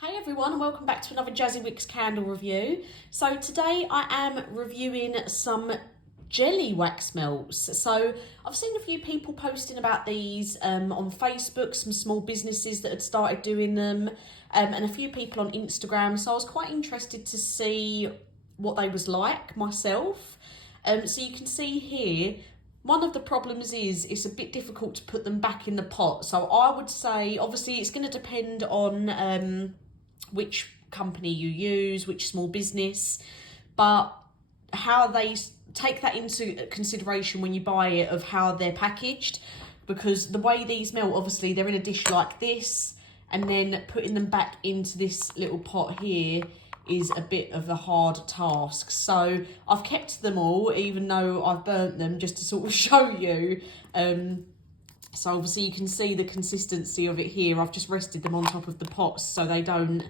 Hey everyone, and welcome back to another Jazzy Wicks candle review. So today I am reviewing some jelly wax melts. So I've seen a few people posting about these on Facebook, some small businesses that had started doing them, and a few people on Instagram. So I was quite interested to see what they was like myself. So you can see here, one of the problems is it's a bit difficult to put them back in the pot. So I would say, obviously it's going to depend on which company you use, which small business, but how they take that into consideration when you buy it of how they're packaged, because the way these melt, obviously they're in a dish like this, and then putting them back into this little pot here is a bit of a hard task. So I've kept them all, even though I've burnt them, just to sort of show you. So obviously you can see the consistency of it here. I've just rested them on top of the pots so they don't,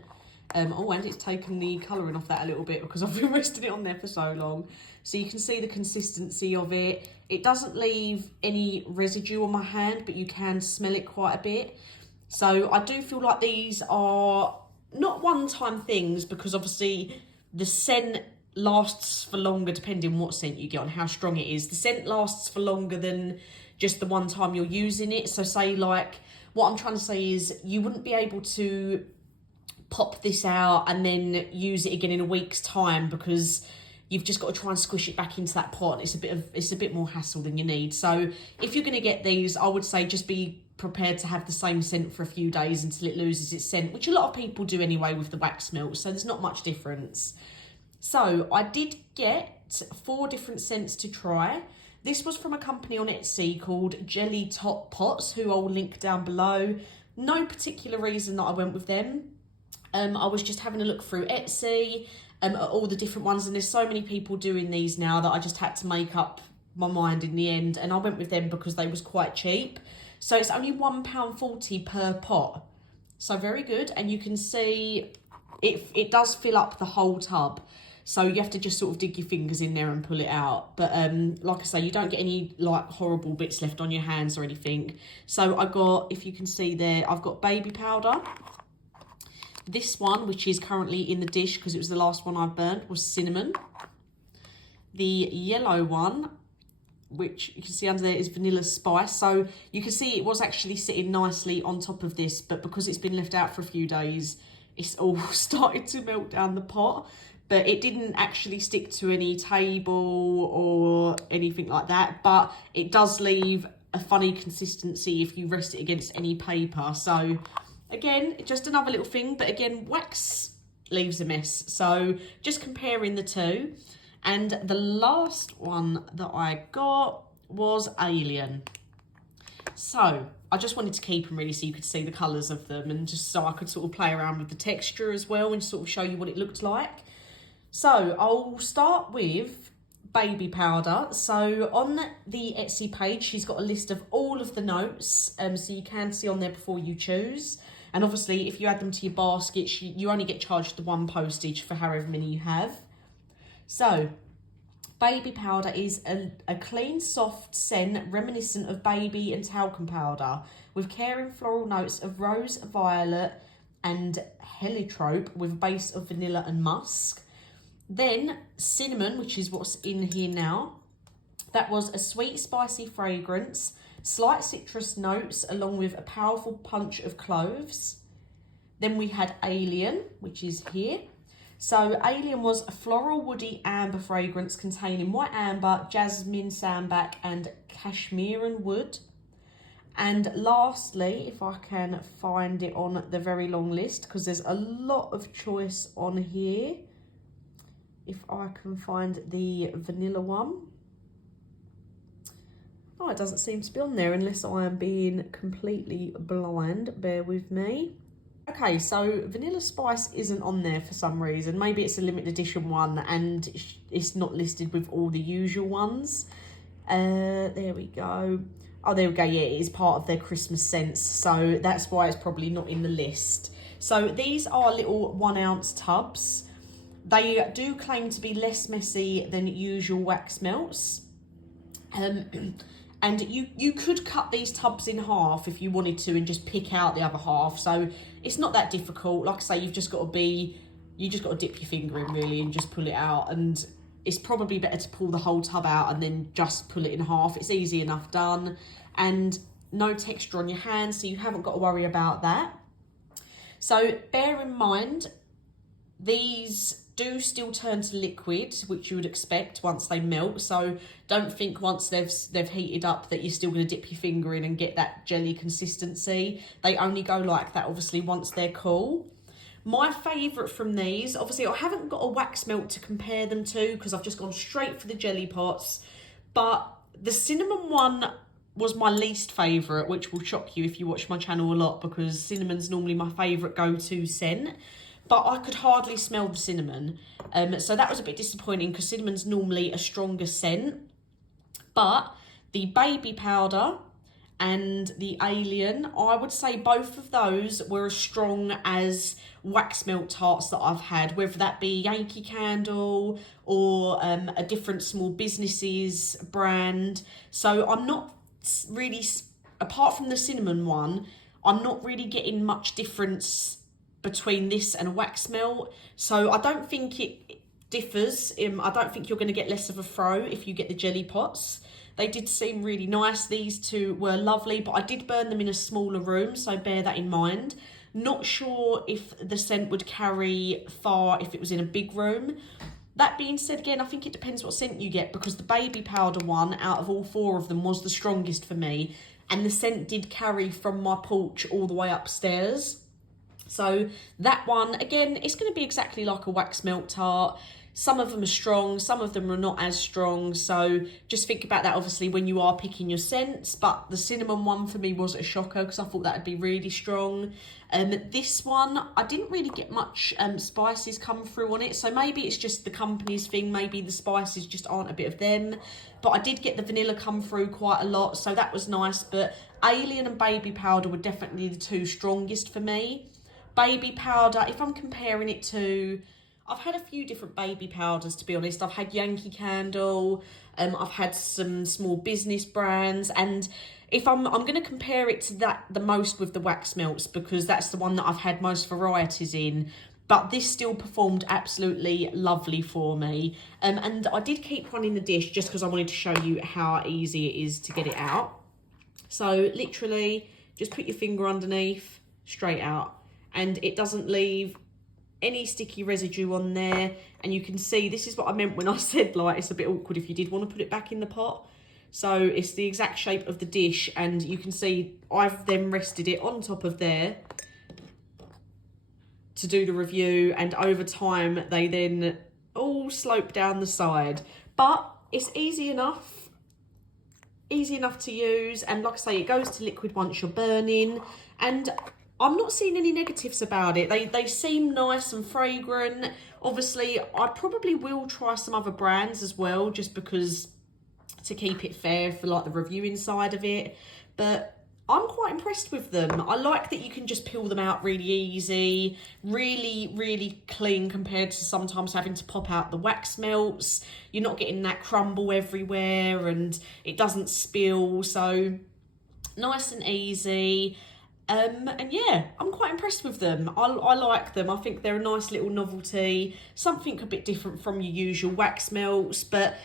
oh, and it's taken the colouring off that a little bit because I've been resting it on there for so long. So you can see the consistency of it. It doesn't leave any residue on my hand, but you can smell it quite a bit. So I do feel like these are not one-time things, because obviously the scent lasts for longer depending on what scent you get on how strong it is. The scent lasts for longer than just the one time you're using it. So say, like, what I'm trying to say is you wouldn't be able to pop this out and then use it again in a week's time, because you've just got to try and squish it back into that pot. It's a bit more hassle than you need. So if you're going to get these, I would say just be prepared to have the same scent for a few days until it loses its scent, which a lot of people do anyway with the wax melts, so there's not much difference. So I did get 4 different scents to try. This was from a company on Etsy called JellyTotPots, who I'll link down below. No particular reason that I went with them. I was just having a look through Etsy at all the different ones, and there's so many people doing these now that I just had to make up my mind in the end, and I went with them because they was quite cheap. So it's only £1.40 per pot, so very good. And you can see it does fill up the whole tub, so you have to just sort of dig your fingers in there and pull it out. But like I say, you don't get any like horrible bits left on your hands or anything. So I got, if you can see there, I've got baby powder. This one, which is currently in the dish because it was the last one I burnt, was cinnamon. The yellow one, which you can see under there, is vanilla spice. So you can see it was actually sitting nicely on top of this, but because it's been left out for a few days, it's all started to melt down the pot. But it didn't actually stick to any table or anything like that. But it does leave a funny consistency if you rest it against any paper. So again, just another little thing, but again, wax leaves a mess. So just comparing the two. And the last one that I got was Alien. So I just wanted to keep them really so you could see the colours of them, and just so I could sort of play around with the texture as well and sort of show you what it looked like. So I'll start with baby powder. So on the Etsy page, she's got a list of all of the notes, so you can see on there before you choose. And obviously, if you add them to your basket, you only get charged the 1 postage for however many you have. So, baby powder is a clean, soft scent reminiscent of baby and talcum powder, with caring floral notes of rose, violet, and heliotrope, with a base of vanilla and musk. Then cinnamon, which is what's in here now. That was a sweet, spicy fragrance, slight citrus notes, along with a powerful punch of cloves. Then we had Alien, which is here. So Alien was a floral, woody, amber fragrance containing white amber, jasmine, sambac, and cashmeran wood. And lastly, if I can find it on the very long list, because there's a lot of choice on here, if I can find the vanilla one. Oh, it doesn't seem to be on there unless I am being completely blind. Bear with me. Okay, so vanilla spice isn't on there for some reason. Maybe it's a limited edition one and it's not listed with all the usual ones. There we go. Oh, there we go. Yeah, it is part of their Christmas scents, so that's why it's probably not in the list. So these are little 1 ounce tubs. They do claim to be less messy than usual wax melts. And you could cut these tubs in half if you wanted to and just pick out the other half. So it's not that difficult. Like I say, you just got to dip your finger in really and just pull it out. And it's probably better to pull the whole tub out and then just pull it in half. It's easy enough done. And no texture on your hands, so you haven't got to worry about that. So bear in mind, these do still turn to liquid, which you would expect once they melt. So don't think once they've heated up that you're still going to dip your finger in and get that jelly consistency. They only go like that, obviously, once they're cool. My favourite from these, obviously I haven't got a wax melt to compare them to because I've just gone straight for the JellyTotPots, but the cinnamon one was my least favourite, which will shock you if you watch my channel a lot because cinnamon's normally my favourite go-to scent. But I could hardly smell the cinnamon. So that was a bit disappointing because cinnamon's normally a stronger scent. But the baby powder and the alien, I would say both of those were as strong as wax melt tarts that I've had, whether that be Yankee Candle or a different small businesses brand. So I'm not really, apart from the cinnamon one, I'm not really getting much difference between this and a wax melt. So I don't think it differs. I don't think you're going to get less of a throw if you get the JellyTotPots. They did seem really nice. These two were lovely, but I did burn them in a smaller room, so bear that in mind. Not sure if the scent would carry far if it was in a big room. That being said, again, I think it depends what scent you get because the baby powder one out of all four of them was the strongest for me, and the scent did carry from my porch all the way upstairs. So that one, again, it's going to be exactly like a wax melt tart. Some of them are strong, some of them are not as strong. So just think about that, obviously, when you are picking your scents. But the cinnamon one for me was a shocker because I thought that would be really strong. This one, I didn't really get much spices come through on it. So maybe it's just the company's thing. Maybe the spices just aren't a bit of them. But I did get the vanilla come through quite a lot. So that was nice. But alien and baby powder were definitely the two strongest for me. Baby powder, if I'm comparing it to, I've had a few different baby powders, to be honest. I've had Yankee Candle, I've had some small business brands, and if I'm going to compare it to that the most with the wax melts because that's the one that I've had most varieties in. But this still performed absolutely lovely for me. And I did keep one in the dish just because I wanted to show you how easy it is to get it out. So literally just put your finger underneath, straight out. And it doesn't leave any sticky residue on there. And you can see, this is what I meant when I said, like, it's a bit awkward if you did want to put it back in the pot. So it's the exact shape of the dish. And you can see I've then rested it on top of there to do the review. And over time, they then all slope down the side. But it's easy enough to use. And like I say, it goes to liquid once you're burning. And I'm not seeing any negatives about it. They seem nice and fragrant. Obviously, I probably will try some other brands as well, just because to keep it fair for like the reviewing side of it. But I'm quite impressed with them. I like that you can just peel them out really easy, really, really clean compared to sometimes having to pop out the wax melts. You're not getting that crumble everywhere and it doesn't spill. So nice and easy. And yeah, I'm quite impressed with them. I like them. I think they're a nice little novelty, something a bit different from your usual wax melts. But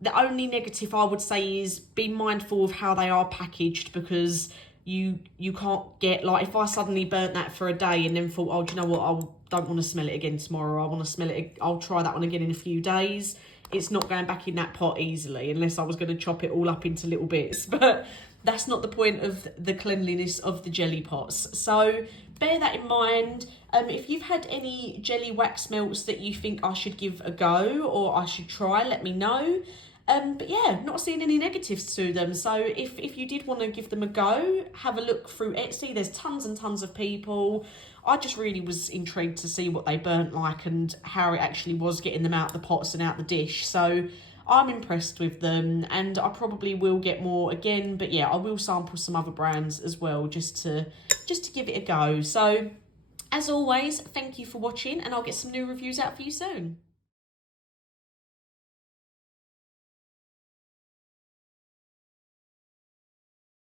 the only negative I would say is be mindful of how they are packaged, because you can't get, like, if I suddenly burnt that for a day and then thought, oh, do you know what, I don't want to smell it again tomorrow, I want to smell it, I'll try that one again in a few days, it's not going back in that pot easily unless I was going to chop it all up into little bits. But that's not the point of the cleanliness of the JellyTotPots. So bear that in mind. If you've had any jelly wax melts that you think I should give a go or I should try, let me know. But yeah, not seeing any negatives to them. So if you did want to give them a go, have a look through Etsy. There's tons and tons of people. I just really was intrigued to see what they burnt like and how it actually was getting them out the pots and out the dish. So I'm impressed with them, and I probably will get more again. But yeah, I will sample some other brands as well just to give it a go. So as always, thank you for watching, and I'll get some new reviews out for you soon.